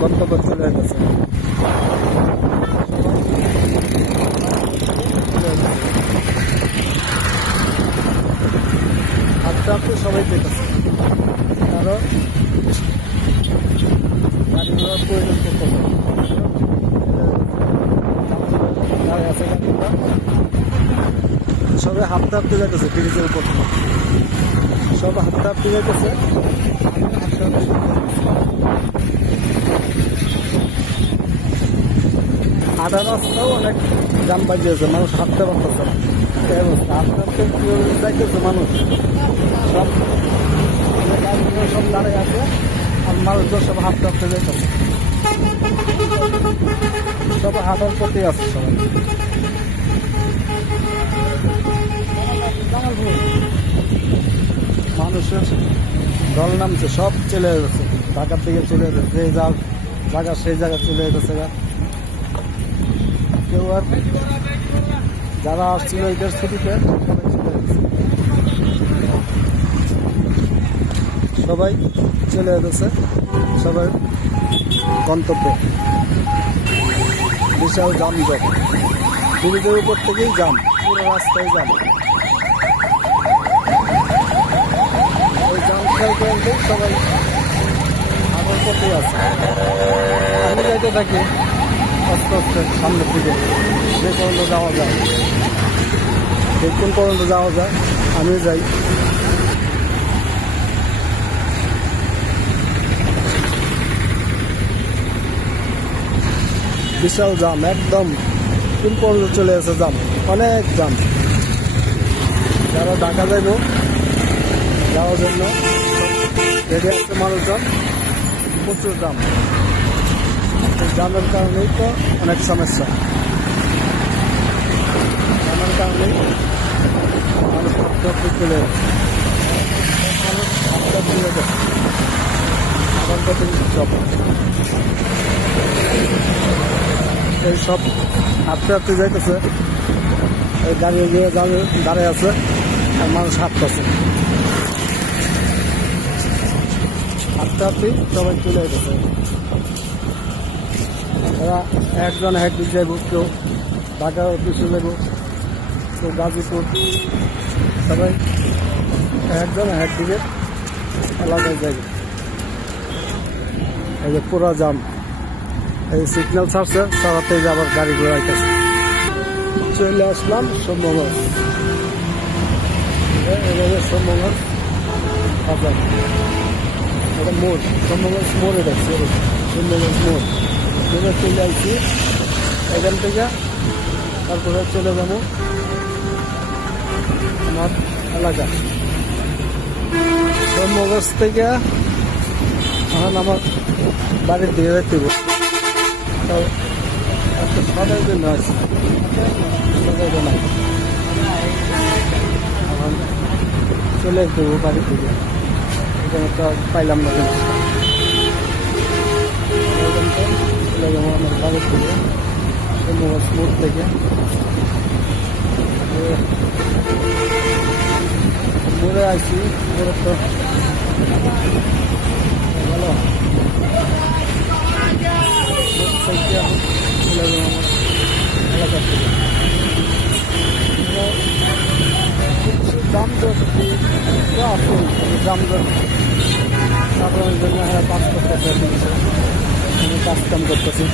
গন্তব্য চলে গেছে। হাঁটতে হাঁটতে সবাই যেতেছে, কারণ গাড়ি ঘোড়ার প্রয়োজন করতেছে। সবাই হাঁটতে হাঁটতে যাইতেছে ব্রিজের উপর, সব হাঁটতে হাঁটতে যাইতেছে। হাঁটার রাস্তাও অনেক জাম বাজিয়েছে, মানুষ হাঁটতে পারতেছে না। এই অবস্থা, হাঁটতে হাঁটতে যাইতেছে মানুষ, সব সব দাঁড়িয়ে আছে, আর মানুষজন সব হাঁটতে হাঁটতে যাইতেছে। সব হাঁটার পথেই আছে সবাই। মানুষের দল নামছে, সব চলে যাচ্ছে ঢাকার দিকে, চলে যাচ্ছে যে জায়গা সেই জায়গা চলে যেতেছে। কেউ আর যারা আসছিল ঈদের ছুটিতে সবাই চলে যেতেছে, সবাই গন্তব্যে। বিশাল যানজট, ব্রিজের উপর থেকেই জাম, পুরো রাস্তায় জাম। ওই জাম খেয়াল করতে সবাই আমার পথেই আছে। আমি যাইতে থাকি আস্তে আস্তে সামনের দিকে, যে পর্যন্ত যাওয়া যায়, কোন পর্যন্ত যাওয়া যায় আমি যাই। বিশাল জাম, একদম কোন পর্যন্ত চলে আসে জাম, অনেক জাম। যারা ঢাকা যাইব যাওয়ার জন্য রেডি আসছে মানুষজন, প্রচুর জাম। জামের কারণেই তো অনেক সমস্যা, জামের কারণেই মানুষ হাঁটতে হাঁটতে চলে যাচ্ছে, মানুষ হাঁটতে হাঁটতে যাচ্ছে। আমার কাছে সব এই সব হাঁটতে হাঁটতে যাইতেছে, এই গাড়ি গিয়ে দাঁড়িয়ে আছে, আর মানুষ হাঁটতেছে। হাঁটতে হাঁটতেই সবাই চলে যেতেছে। এরা একজন এক দিক যাইব, কেউ ঢাকা অফিসে যাইব, কেউ গাজীপুর, সবাই একজন এক দিকে এলাকায় যাইব। এই যে পুরা জাম, এই সিগন্যাল ছাড়ছে, ছাড়াতে আবার গাড়ি ঘোড়া আইতেছে। চলে আসলাম সম্ভবত, এভাবে সম্ভবত বাজার, এটা মোড়, সম্ভবত মোড়ে যাচ্ছে, সম্ভবত মোড়। চলে আসছি এখান থেকে, তারপরে চলে যাবো আমার এলাকা। সম্ভবত থেকে এখন আমার বাড়ির দিকে যাইতে হবে। সবাই জন্য আছে, এখন চলে যেতে হবে বাড়ির দিকে। এখানে তো পাইলাম না, চলে যাবো আমার বাড়ির থেকে, মোড় থেকে। মোড়ে আসছি, মোড়ে তো ভালো চলে যাবো আমার এলাকার থেকে। দাম দর তো আছে, দাম দর সাধারণের জন্য পাঁচ করতেছে, আমি কাজ কাম করতেছি।